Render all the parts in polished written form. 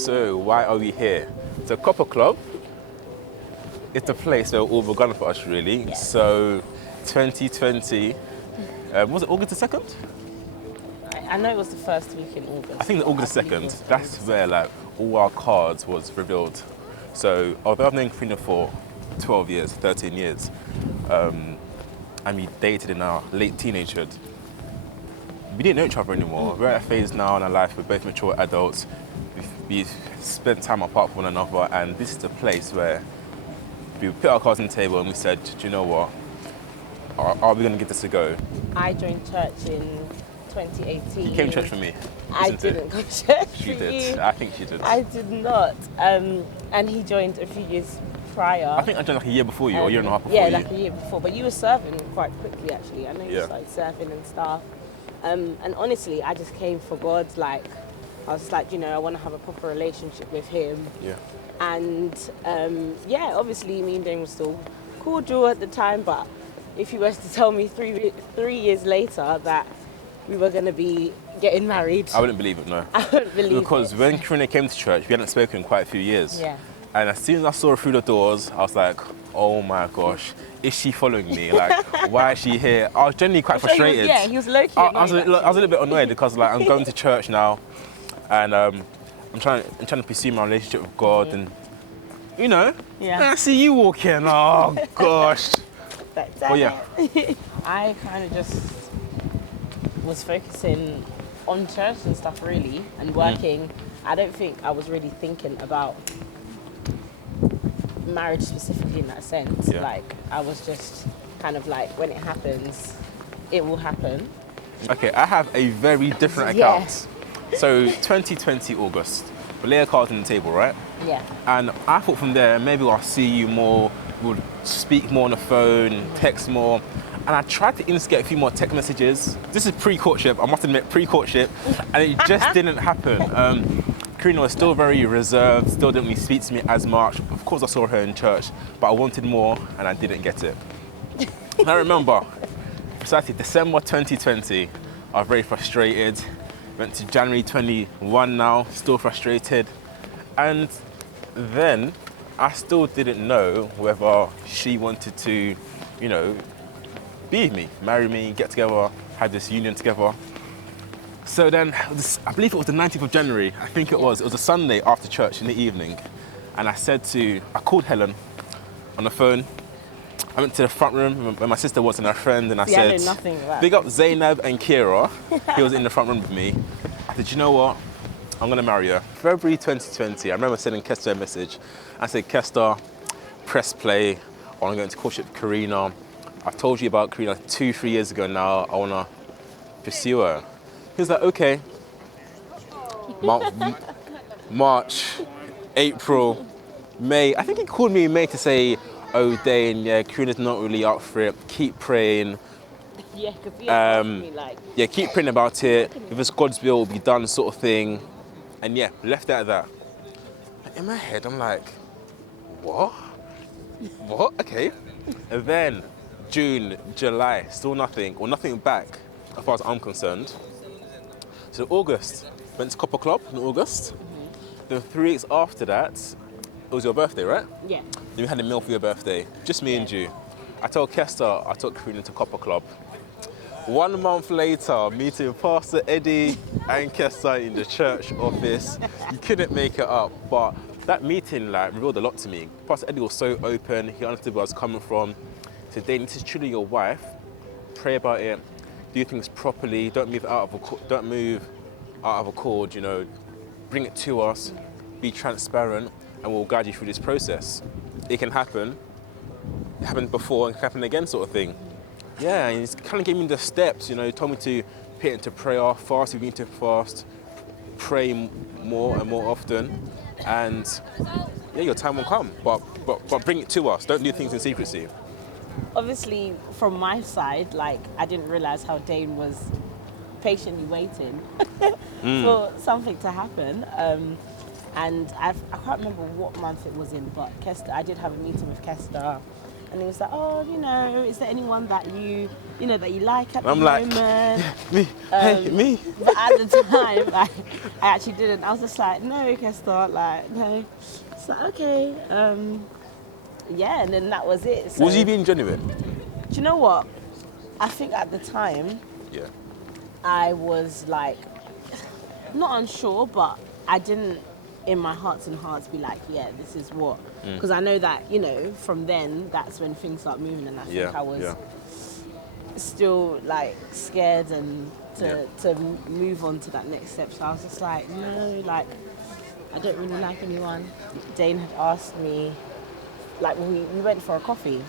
So why are we here? So Copper Club, it's the place where all begun for us, really. Yes. So 2020, was it August the 2nd? I know it was the first week in August. I think the August the 2nd, that's August. where like all our cards was revealed. So although I've known Corinna for 12 years, 13 years, and we dated in our late teenagehood, we didn't know each other anymore. We're at a phase now in our life, we're both mature adults, we've spent time apart from one another, and this is the place where we put our cards on the table and we said, do you know what, are we going to give this a go? I joined church in 2018. You came to church for me, I didn't go to church She for did, you. I think she did. I did not. And he joined a few years prior. I think I joined like a year before you, or a year and a half before yeah, you. like a year before. But you were serving quite quickly, actually. I know you Yeah. started serving and stuff. And honestly, I just came for God. Like, I was like, you know, I want to have a proper relationship with him. Yeah. And yeah, obviously me and Dane were still cordial at the time, but if you were to tell me 3 years later that we were going to be getting married, I wouldn't believe it, no. I wouldn't believe it. Because when Corinna came to church, we hadn't spoken in quite a few years. Yeah. And as soon as I saw her through the doors, I was like, oh my gosh, is she following me? Like, why is she here? I was genuinely quite frustrated. He was low-key I was annoyed, a little bit annoyed because like I'm going to church now, and I'm trying to pursue my relationship with God, and you know, Yeah. and I see you walking. Oh gosh. But yeah. I kind of just was focusing on church and stuff really, and working. I don't think I was really thinking about marriage specifically in that sense. Yeah. Like, I was just kind of like, when it happens, it will happen. Okay, I have a very different Yeah. account. So 2020 August, we lay a card on the table, right? Yeah. And I thought from there, maybe I'll see you more, we'll speak more on the phone, text more. And I tried to instigate a few more text messages. This is pre-courtship, I must admit, pre-courtship. And it just didn't happen. Corinna was still very reserved, still didn't really speak to me as much. Of course I saw her in church, but I wanted more and I didn't get it. And I remember, precisely December 2020, I was very frustrated. Went to January 21 now, still frustrated. And then I still didn't know whether she wanted to, you know, be with me, marry me, get together, have this union together. So then, I believe it was the 19th of January, I think it was a Sunday after church in the evening. And I called Helen on the phone. I went to the front room where my sister was and her friend, and I I know said, nothing of that. big up Zainab and Kira. He was in the front room with me. I said, you know what? I'm gonna marry her. February 2020, I remember sending Kester a message. I said, Kester, press play. I wanna go into courtship with Corinna. I've told you about Corinna 2-3 years ago now. I wanna pursue her. He was like, okay. March, April, May. I think he called me in May to say, oh, Dane, yeah, Corinna's not really up for it. Keep praying. Yeah, because he asked me like, Yeah, keep praying about it. If it's God's will, it'll be done, sort of thing. And yeah, left it at that. In my head, I'm like, what? What? Okay. And then June, July, still nothing, or nothing back, as far as I'm concerned. So August, went to Copper Club in August. Then 3 weeks after that, it was your birthday, right? yeah. Then we had a meal for your birthday, just me and you. I told Kester I took Corinna to Copper Club. 1 month later, meeting Pastor Eddie and Kester in the church office. You couldn't make it up, but that meeting like revealed a lot to me. Pastor Eddie was so open, he understood where I was coming from. He said, Dane, this is truly your wife. Pray about it, do things properly, don't move out of accord, you know, bring it to us, be transparent, and we'll guide you through this process. It can happen, it happened before, and it can happen again, sort of thing. Yeah, and he kind of gave me the steps, you know, he told me to put it into prayer, fast if you need to fast, pray more and more often, and yeah, your time will come, but bring it to us, don't do things in secrecy. Obviously, from my side, like, I didn't realize how Dane was patiently waiting for something to happen. And I can't remember what month it was in, but Kester, I did have a meeting with Kester, And he was like, oh, you know, is there anyone that you like at the I'm like, moment? me, hey, me. But at the time, like, I actually didn't. I was just like, no, Kester, like, no. It's like, okay. Yeah, and then that was it. So, Was you being genuine? do you know what? I think at the time, Yeah. I was like, not unsure, but I didn't, in my hearts and hearts, be like, yeah, this is what. Because I know that, you know, from then, that's when things start moving, and I think I was still like scared and to move on to that next step. So I was just like, no, like, I don't really like anyone. Dane had asked me, like, we went for a coffee.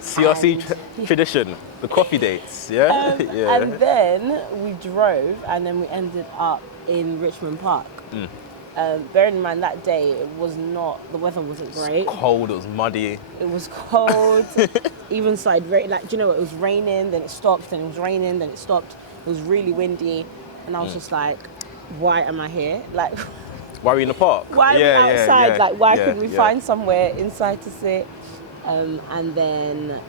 CRC tradition, the coffee dates, yeah? Yeah. And then we drove, and then we ended up in Richmond Park. Bearing in mind that day, the weather wasn't great. It was cold, it was muddy. It was cold. Even started like, do you know what? It was raining, then it stopped, then it was raining, then it stopped. It was really windy, and I was just like, why am I here? Like, why are we in the park? Why are we outside? Like, why couldn't we find somewhere inside to sit? And then,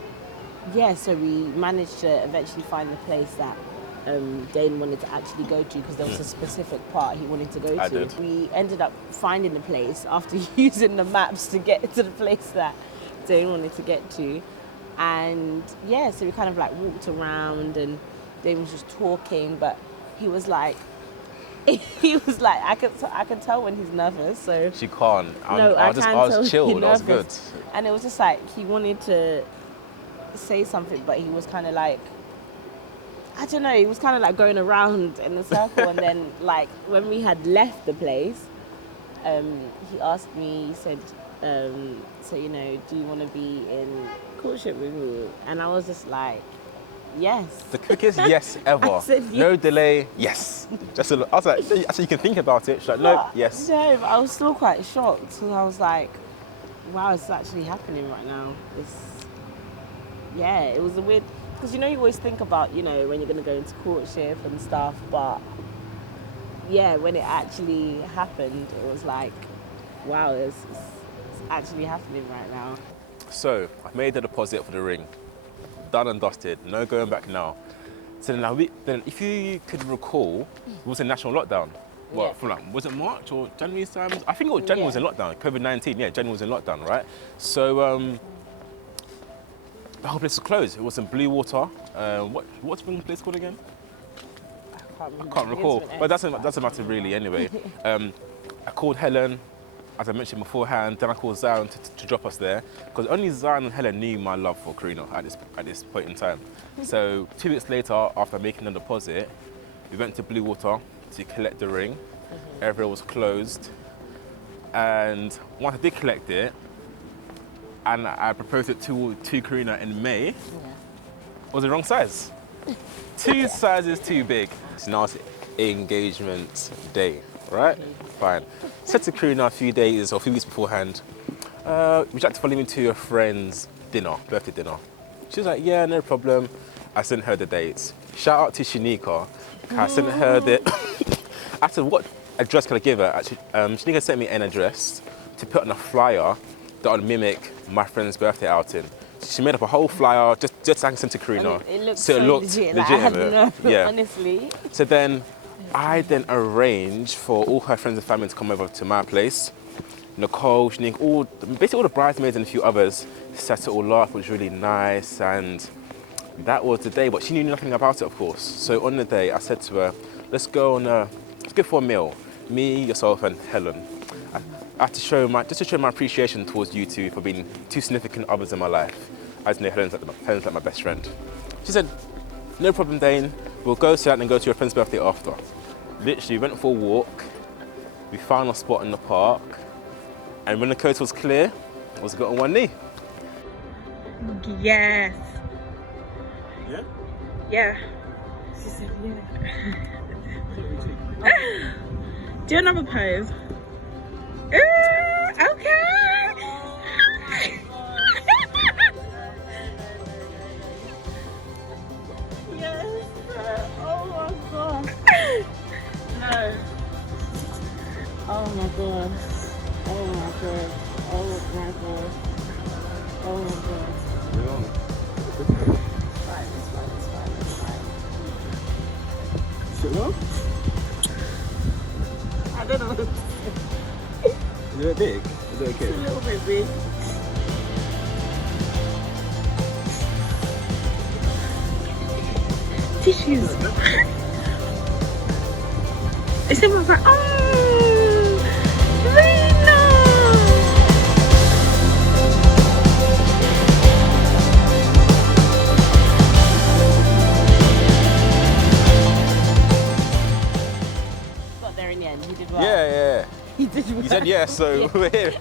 so we managed to eventually find the place that Dane wanted to actually go to, because there was a specific part he wanted to go to. Did. We ended up finding the place after using the maps to get to the place that Dane wanted to get to. And so we kind of like walked around, and Dane was just talking, but he was like, I can tell when he's nervous. So She can't. I was chilled. I was good. And it was just like he wanted to say something, but he was kind of like, I don't know. He was kind of like going around in a circle. And then, like, when we had left the place, he asked me. He said, "So, you know, do you want to be in courtship with me?" And I was just like, yes. The quickest yes ever. I said yes. No delay, yes. I was like, so you can think about it. She's like, no, yes. No, but I was still quite shocked, because I was like, wow, it's actually happening right now. It was a weird, because, you know, you always think about, you know, when you're going to go into courtship and stuff, but when it actually happened, it was like, wow, it's actually happening right now. So, I've made the deposit for the ring. Done and dusted, no going back now. So then if you could recall, it was a national lockdown. What, from like, was it March or January time? I think it was January was in lockdown, COVID-19, January was in lockdown, right? So the whole place was closed. It was in Blue Water. What's the place called again? I can't recall, but that doesn't matter really anyway. I called Helen, as I mentioned beforehand, then I called Zion to drop us there, because only Zion and Helen knew my love for Corinna at this point in time. So 2 weeks later, after making the deposit, we went to Blue Water to collect the ring. Everywhere was closed, and once I did collect it, and I proposed it to Corinna in May, it was the wrong size. 2 sizes too big. So now it's engagement day, right? Fine. Said to Corinna a few weeks beforehand, would you like to follow me to a friend's birthday dinner? She was like, yeah, no problem. I sent her the dates. Shout out to Shanika. I sent her I said, what address can I give her? Actually, Shanika sent me an address to put on a flyer that would mimic my friend's birthday outing. She made up a whole flyer just so I can send to Corinna. It looked so legit. Like, I had no, honestly. So then, I arranged for all her friends and family to come over to my place. Nicole, Shanika, basically all the bridesmaids and a few others set it all up. It was really nice, and that was the day. But she knew nothing about it, of course. So on the day, I said to her, let's go for a meal. Me, yourself, and Helen. I have to show my appreciation towards you two for being two significant others in my life. As you know, Helen's like my best friend. She said, no problem, Dane. We'll go to that and go to your friend's birthday after. Literally, we went for a walk. We found a spot in the park. And when the coast was clear, I was got on one knee. Yes. Yeah? Yeah. She said yeah. Do another pose. Okay. Yes. Oh my god. No. Oh my god. Oh my god. Oh my god. Oh my god. It's fine. Is it well? I don't know what to say. Is it big? Is it okay? It's a little bit big. Tissues. It's in my bag. Oh, Rena! Got there in the end. You did well. Yeah. He did well. You said yes, so Yeah. we're here.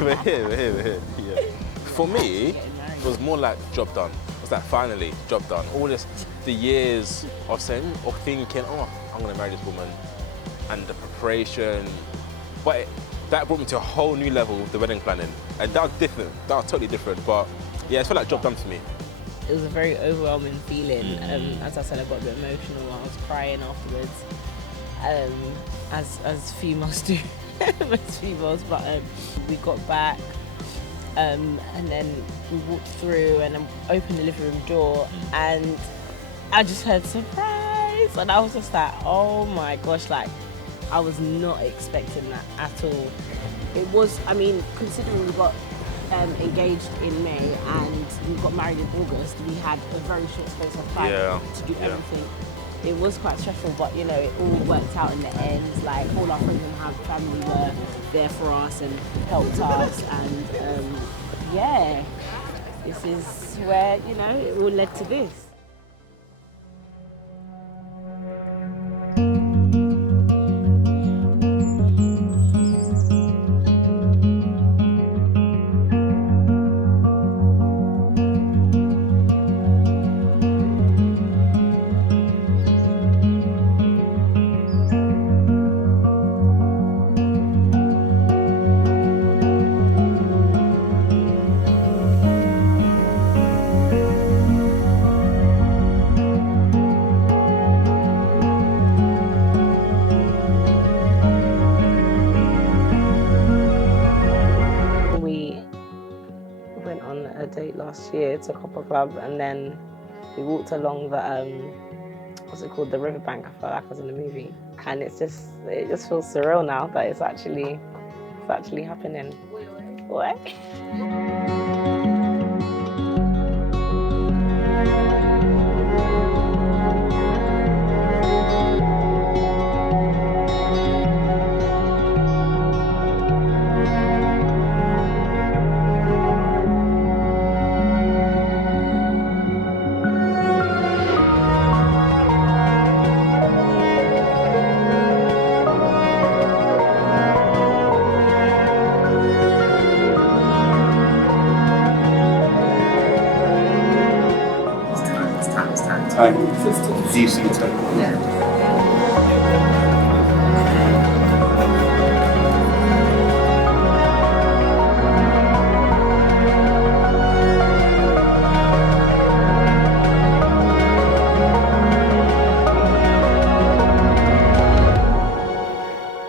We're here. Yeah. For me, it was more like job done. It was like finally, job done. All this, the years of saying, of thinking, oh, I'm gonna marry this woman, and the preparation. But that brought me to a whole new level with the wedding planning. And that was different, that was totally different. But yeah, it felt like job done for me. It was a very overwhelming feeling. As I said, I got a bit emotional. I was crying afterwards, as females do, most females. But we got back, and then we walked through and then opened the living room door, and I just heard surprise, and I was just like, oh my gosh, like I was not expecting that at all. It was, I mean, considering we got engaged in May and we got married in August, we had a very short space of time to do everything. It was quite stressful, but you know, it all worked out in the end. Like all our friends and family were there for us and helped us, and yeah, this is where, you know, it all led to this. Last year to Copper Club, and then we walked along the what's it called, the riverbank. I felt like I was in a movie, and it just feels surreal now that it's actually happening. What?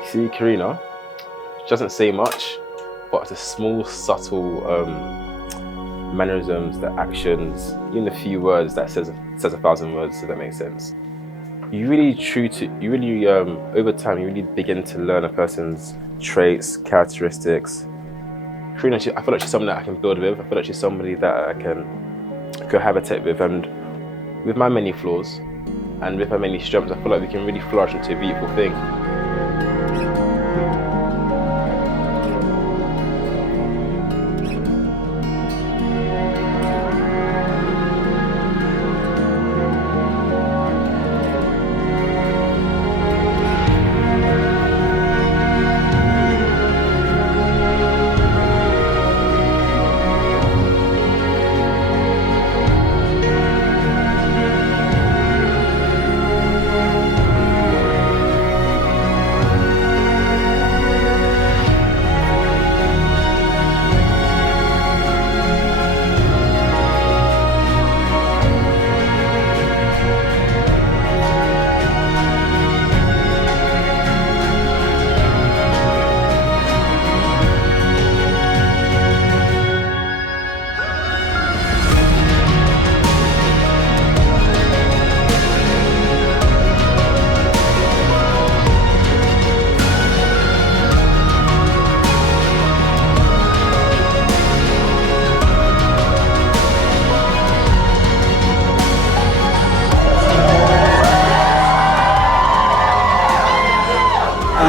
See, Corinna, she doesn't say much, but the small, subtle mannerisms, the actions, even a few words that says 1,000 words, if that makes sense. Over time, you really begin to learn a person's traits, characteristics. Corinna, I feel like she's somebody that I can build with. I feel like she's somebody that I can cohabitate with, and with my many flaws and with her many strengths, I feel like we can really flourish into a beautiful thing.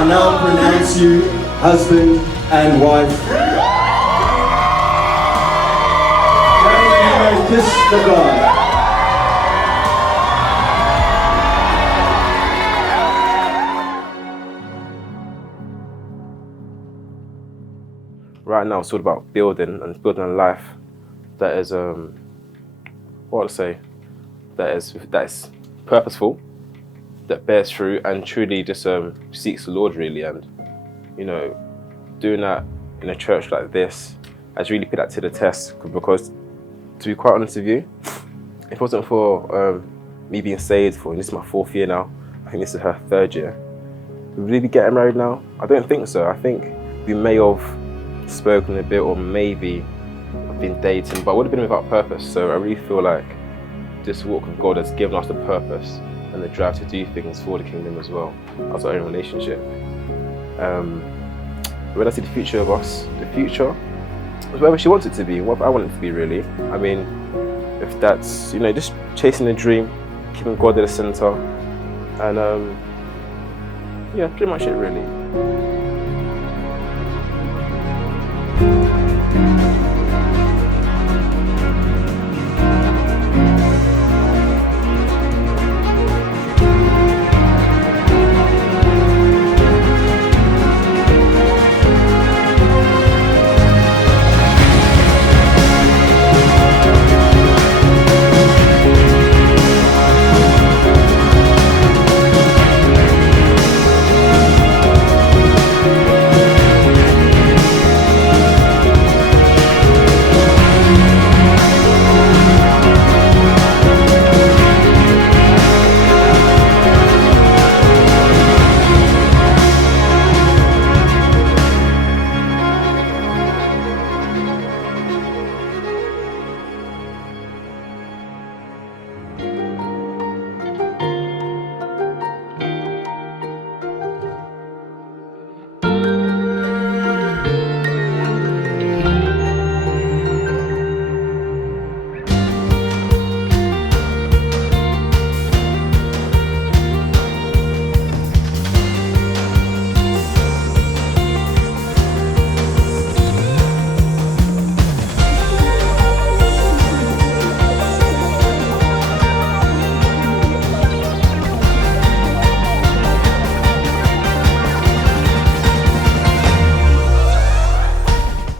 now pronounce you husband and wife. You may kiss the bride. Right now, it's all about building a life that is, what I'd say, that is purposeful, that bears fruit, and truly just seeks the Lord, really. And you know, doing that in a church like this has really put that to the test. Because, to be quite honest with you, if it wasn't for me being saved for, this is my 4th year now, I think this is her 3rd year, would we be getting married now? I don't think so. I think we may have spoken a bit, or maybe I've been dating, but it would have been without purpose. So I really feel like this walk with God has given us the purpose and the drive to do things for the kingdom as well as our own relationship. When I see the future of us, the future is whatever she wants it to be, what I want it to be, really. I mean, if that's, you know, just chasing a dream, keeping God at the center, and yeah, pretty much it, really.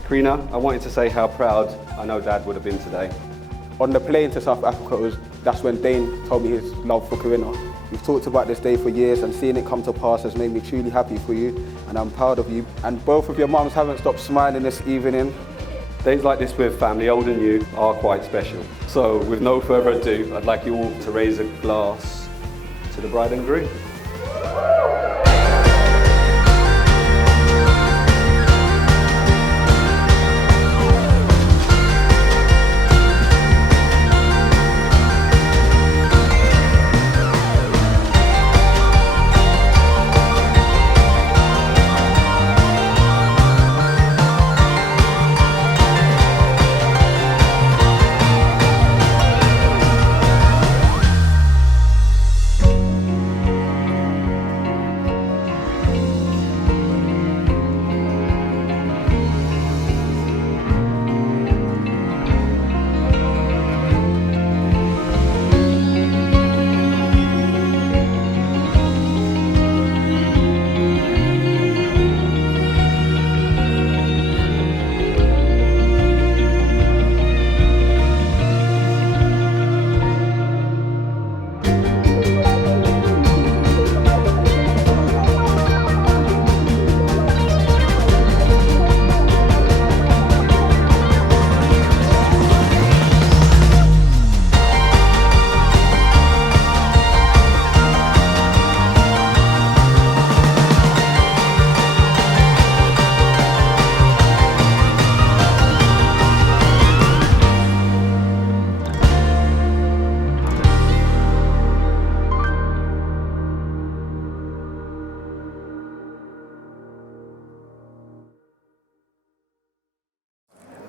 Corinna, I wanted to say how proud I know Dad would have been today. On the plane to South Africa, that's when Dane told me his love for Corinna. We've talked about this day for years, and seeing it come to pass has made me truly happy for you, and I'm proud of you. And both of your mums haven't stopped smiling this evening. Days like this with family older than you are quite special. So with no further ado, I'd like you all to raise a glass to the bride and groom.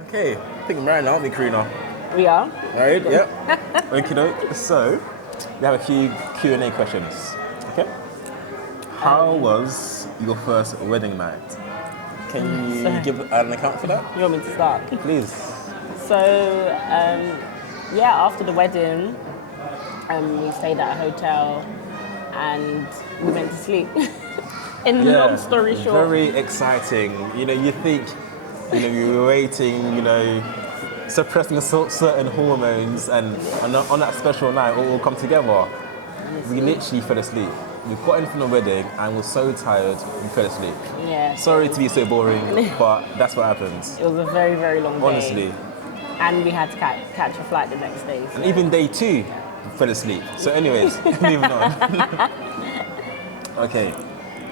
Okay, I think we're married now, aren't we, Corinna? We are. Married, yep. Okay, so we have a few Q&A questions. Okay. How was your first wedding night? Can you Sorry. give an account for that? You want me to start? Please. So, yeah, after the wedding, we stayed at a hotel and we went to sleep. Long story short. Very exciting. You know, you think, you know, you were waiting, you know, suppressing certain hormones, and on that special night, it all come together. We literally fell asleep. We got in from the wedding and were so tired, we fell asleep. Yeah. Sorry to be so boring, but that's what happens. It was a very, very long day. Honestly. And we had to catch a flight the next day. So. And even day 2, we fell asleep. So anyways, moving on. Okay,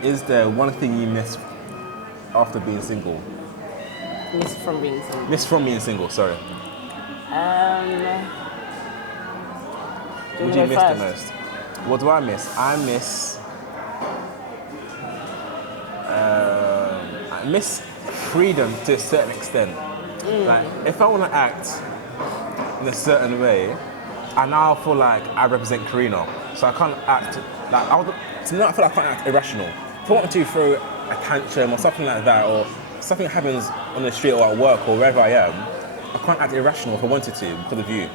is there one thing you miss after being single? Miss from being single. Miss from being single, sorry. What do you miss the most? What do I miss? I miss freedom to a certain extent. Like, if I want to act in a certain way, I now feel like I represent Corinna. So I can't act like I feel like I can't act irrational. If I want to throw a tantrum or something like that, or something happens on the street or at work or wherever I am, I can't act irrational if I wanted to because of you.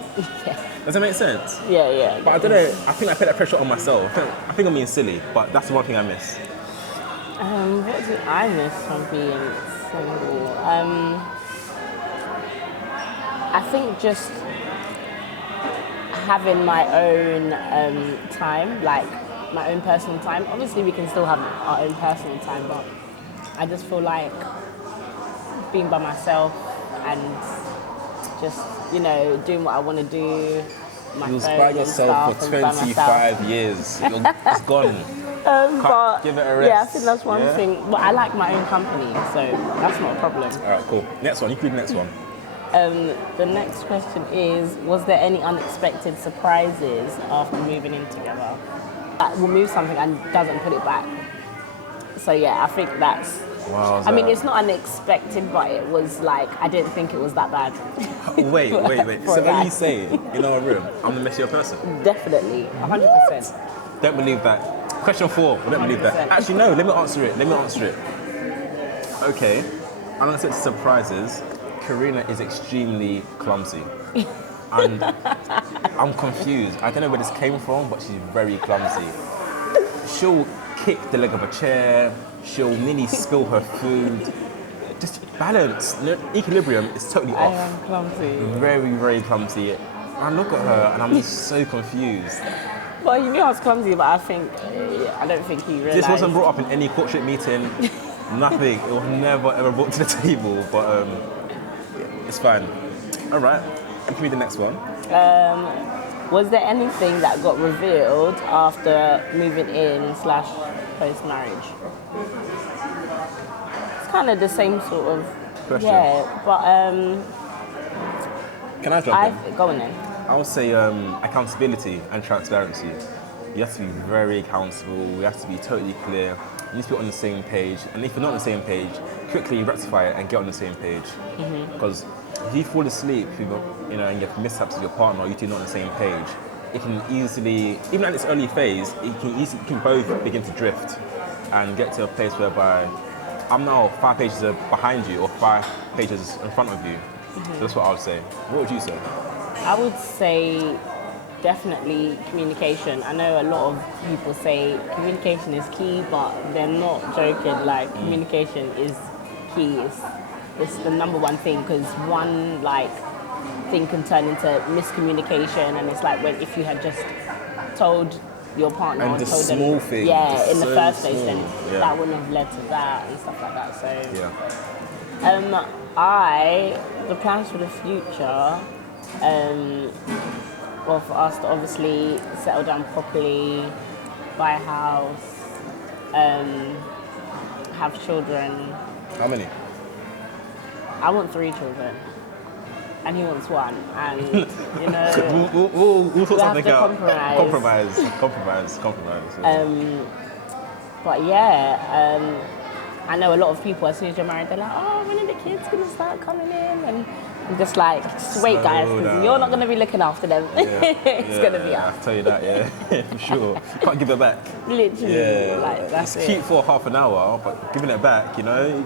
Yeah. Does that make sense? Yeah. But I don't know, I think I put that pressure on myself. I think I'm being silly, but that's the one thing I miss. What do I miss from being single? I think just having my own time, like my own personal time. Obviously, we can still have our own personal time, but I just feel like being by myself and just, you know, doing what I want to do. You was by yourself for 25 years. It's gone. But give it a rest. yeah, I think that's one thing. But I like my own company, so that's not a problem. All right, cool. Next one. You can do the next one. The next question is, was there any unexpected surprises after moving in together? That will move something and doesn't put it back. So yeah, I think that's... Wow. I mean, it's not unexpected, but it was like, I didn't think it was that bad. Wait. So when you say in our room, I'm the messier person? Definitely, 100%. Don't believe that. Question 4, don't believe that. 100%. Actually, no, let me answer it. Okay, unexpected surprises. Corinna is extremely clumsy. And I'm confused. I don't know where this came from, but she's very clumsy. She'll kick the leg of a chair, she'll nearly spill her food. Just balance, equilibrium is totally off. I am clumsy. Very, very clumsy. I look at her and I'm just so confused. Well, you knew I was clumsy, but I don't think he realised. This wasn't brought up in any courtship meeting, nothing. It was never ever brought to the table, but it's fine. All right, give me the next one. Was there anything that got revealed after moving in / post-marriage? It's kind of the same sort of Question. Yeah, but Can I jump in? go on then. I would say accountability and transparency. You have to be very accountable. You have to be totally clear. You need to be on the same page. And if you're not on the same page, quickly rectify it and get on the same page. Because if you fall asleep, and you have mishaps with your partner, or you two are not on the same page, it can easily, even at its early phase, it can both begin to drift and get to a place whereby I'm now 5 pages behind you or 5 pages in front of you. So that's what I would say. What would you say? I would say definitely communication. I know a lot of people say communication is key, but they're not joking. Like, communication is key. It's the number one thing, because one thing can turn into miscommunication, and it's like if you had just told your partner And or the told them, small things, in the so first place, then small, that wouldn't have led to that and stuff like that. So Yeah. the plans for the future, well, for us to obviously settle down properly, buy a house, have children. How many? I want 3 children, and he wants 1, and We'll sort have something to out. compromise. Compromise. But yeah, I know a lot of people, as soon as you're married, they're like, oh, when are the kids gonna start coming in? And I'm just like, just wait, guys, because you're not going to be looking after them. It's going to be us. I'll tell you that, yeah, for sure. You can't give it back. Literally, Yeah, like, that's it's it. cute for half an hour, but giving it back, you know,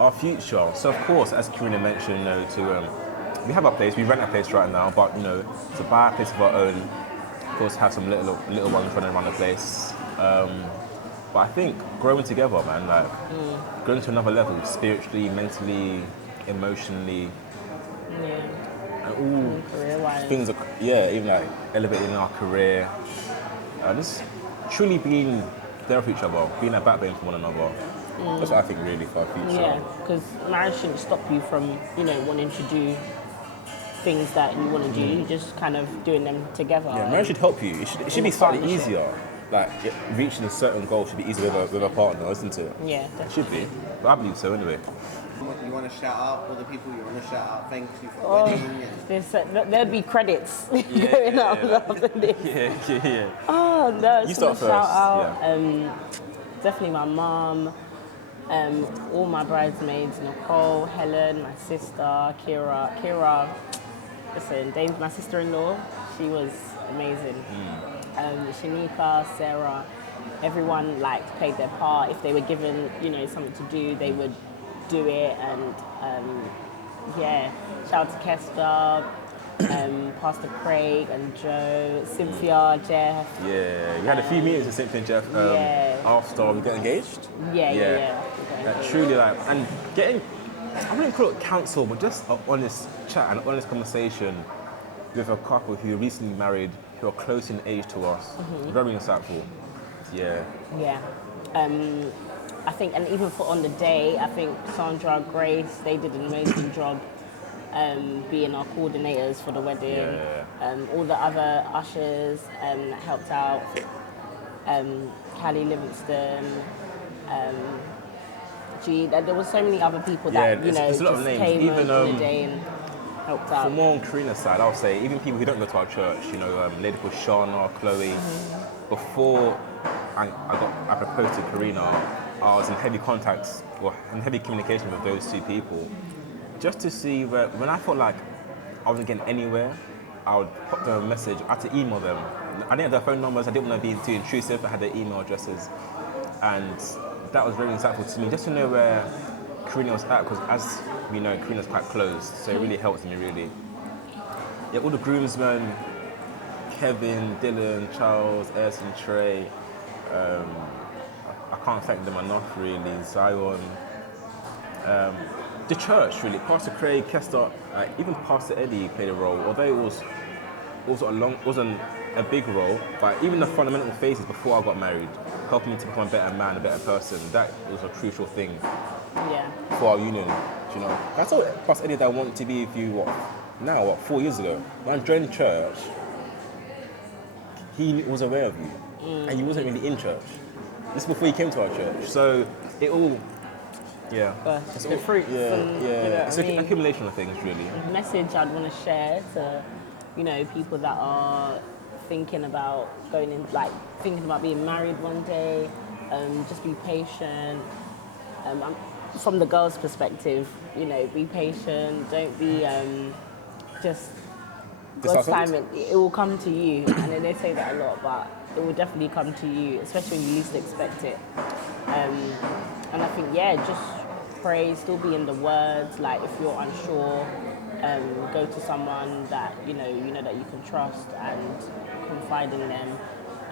our future. So, of course, as Corinna mentioned, you know, we have our place, we rent a place right now, but, you know, to buy a place of our own, of course, have some little ones running around the place. But I think growing together, man, like going to another level, spiritually, mentally, emotionally, and all Career-wise. things, even like elevating our career, just truly being there for each other, being a backbone for one another. That's what I think really for our future. Yeah, because marriage shouldn't stop you from, you know, wanting to do things that you want to do. You're just kind of doing them together. Yeah, marriage should help you. It should be slightly easier. Like reaching a certain goal should be easier with a partner, isn't it? Yeah, It definitely. should be. But I believe so anyway. You want to shout out all the people you want to shout out? Thank you for the wedding. And There'd be credits going up after this. Yeah. Oh no! You just start wanna first. Shout out, definitely my mum, all my bridesmaids, Nicole, Helen, my sister, Kira. Listen, Dane's my sister-in-law. She was amazing. Shanika, Sarah, everyone like played their part. If they were given, you know, something to do, they would do it. And shout out to Kester, Pastor Craig and Joe, Cynthia, Jeff. Yeah, we had a few meetings with Cynthia and Jeff after we got engaged. Yeah. That truly and getting, I wouldn't call it counsel, but just an honest chat, an honest conversation with a couple who recently married, who are close in age to us. Very insightful. Yeah. Yeah. I think, and even for on the day, I think Sandra, Grace, they did an amazing job being our coordinators for the wedding. Yeah. All the other ushers helped out. Callie Livingston. There were so many other people that, you know, there's a lot of just names. came Even, on the day and helped out. From more on Corinna's side, I'll say, even people who don't go to our church, you know, a lady called Shana, Chloe, before I proposed to Corinna, I was in heavy contacts, or in heavy communication with those two people, just to see when I felt like I wasn't getting anywhere, I would pop them a message, I had to email them. I didn't have their phone numbers, I didn't want to be too intrusive, I had their email addresses, and that was very insightful to me, just to know where Corinna was at, because as we know, Corinna's quite closed, so it really helped me, really. Yeah, all the groomsmen, Kevin, Dylan, Charles, Erson, Trey, I can't thank them enough, really. Zion, the church, really. Pastor Craig, Kester, even Pastor Eddie played a role, although it wasn't a big role, but even the fundamental phases before I got married, helping me to become a better man, a better person, that was a crucial thing for our union, you know. I told Pastor Eddie that I wanted to be with you, 4 years ago. When I joined the church, he was aware of you, and he wasn't really in church. This is before he came to our church, so it all, It's the fruits. And, you know it's what I an mean? accumulation of things, really. The message I'd want to share to, you know, people that are thinking about thinking about being married one day, just be patient. From the girl's perspective, you know, be patient. Don't be just God's time. It will come to you. And then they say that a lot, but it will definitely come to you, especially when you least expect it. And I think, just pray, still be in the words. Like if you're unsure, go to someone that you know that you can trust and confide in them.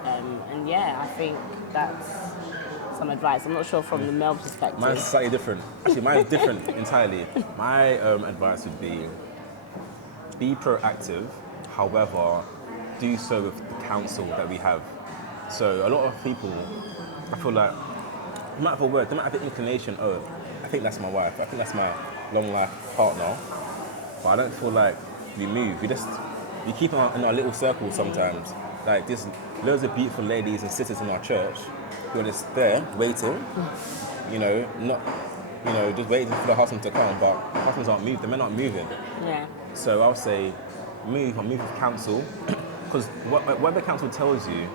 I think that's some advice. I'm not sure from the male perspective. Mine's slightly different. Actually, mine's different entirely. My advice would be proactive, however, do so with the counsel that we have. So a lot of people, I feel like, they might have a word, they might have the inclination, I think that's my wife, I think that's my long life partner, but I don't feel like we move. We keep in our little circles sometimes. Like there's loads of beautiful ladies and sisters in our church who are just there waiting, just waiting for the husband to come, but the husbands aren't moving, the men aren't moving. Yeah. So I'll say move with counsel, because what the counsel tells you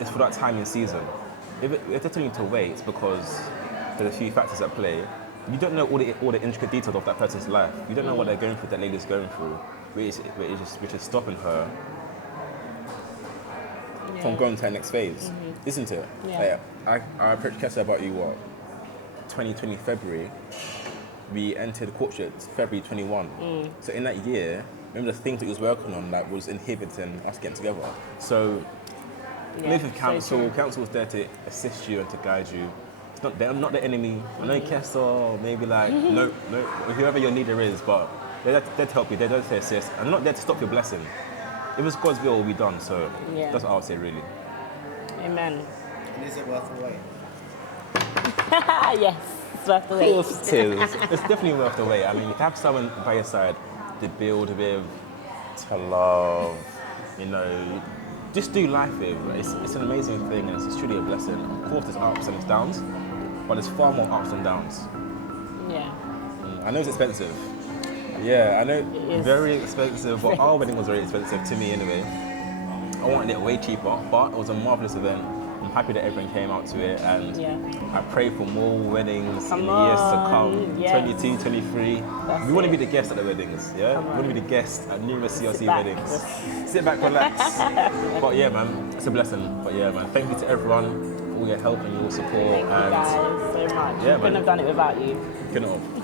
is for that time in season. If they're telling you to wait, it's because there's a few factors at play. you don't know all the intricate details of that person's life. You don't know what they're going through, that lady's going through, which is stopping her from going to her next phase, isn't it? Yeah. I approached Kessa about 2020 February. We entered courtship February 21. So in that year, remember the things that he was working on that was inhibiting us getting together. So live with counsel. Counsel was there to assist you and to guide you. It's not, they're not the enemy. I know Kessa, maybe like, no, whoever your leader is, but they're there to help you, they're there to assist. And they're not there to stop your blessing. If it's God's will, it will be done. So that's what I would say, really. Amen. And is it worth the wait? Yes, it's worth the wait. Of course it is. It's definitely worth the wait. I mean, to have someone by your side to build with, to love, just do life with. It's an amazing thing, and it's truly a blessing. Of course, there's ups and there's downs, but there's far more ups and downs. Yeah. I know it's expensive. Yeah, I know, very expensive, but our wedding was very expensive to me anyway. I wanted it way cheaper, but it was a marvelous event. I'm happy that everyone came out to it, and I pray for more weddings in the years to come, 22, 23. We want to be the guests at the weddings, yeah? We want to be the guests at numerous CLC weddings. Sit back, relax. But yeah, man, it's a blessing. But yeah, man, thank you to everyone for all your help and your support. Thank you guys so much. Yeah, We couldn't have done it without you. Couldn't have.